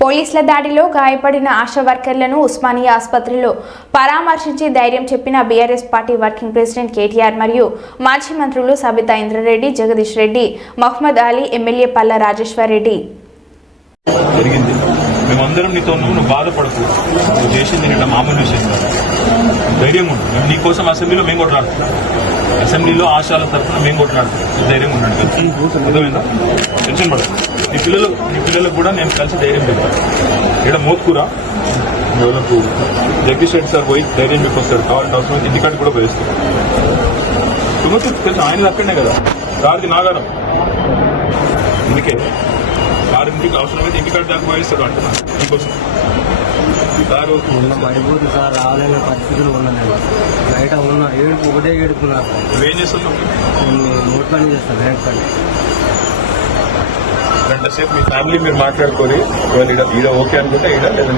పోలీసుల దాడిలో గాయపడిన ఆశా వర్కర్లను ఉస్మానియా ఆసుపత్రిలో పరామర్శించి ధైర్యం చెప్పిన BRS party working president KTR మరియు మాజీ మంత్రులు సబితా ఇంద్రారెడ్డి జగదీష్ రెడ్డి మహమ్మద్ అలీ ఎమ్మెల్యే పల్ల రాజేశ్వర్ రెడ్డి. జరిగింది. మేమందరం నీతో నువ్వు నువ్వు బాధపడకు. నువ్వు చేసింది నిన్న మామూలు విషయం ధైర్యం ఉండు. మేము నీకోసం అసెంబ్లీలో మేము కొట్లాడుతున్నాం అసెంబ్లీలో ఆశాల తరఫున మేము కొట్లాడుతున్నాం ధైర్యం ఉండండి. అర్థమైందా? టెన్షన్ పడదు నీ పిల్లలు నీ పిల్లలకు కూడా నేను కలిసి ధైర్యం చెప్తాను ఇక్కడ మోత్కూర ఎవరికి జగదీష్ రెడ్డి సార్ పోయి ధైర్యం చెప్పొస్తాడు కావాలంటే అవసరం అయితే ఇంటికాడికి కూడా పోయిస్తాడు తుమ్మతి తెలుసు? ఆయన అక్కడనే కదా దారిది నాగారం. అందుకే వారింటికి అవసరమైతే ఇంటికాడ దాకా పోయిస్తాడు అంటున్నా నీకోసం. సారు పడిపోతుంది సార్ రాలేని పరిస్థితులు ఉన్నా నేను బయట ఉన్నా ఏడుపు ఒకటే ఏడుపున్నా నువ్వేం చేస్తున్నావు? నేను నోట్ పని చేస్తాను బ్యాంక్ పని. గంట మీ ఫ్యామిలీ మీరు మాట్లాడుకొని ఈడ ఈడ ఓకే అనుకుంటే ఈడ లేదంటే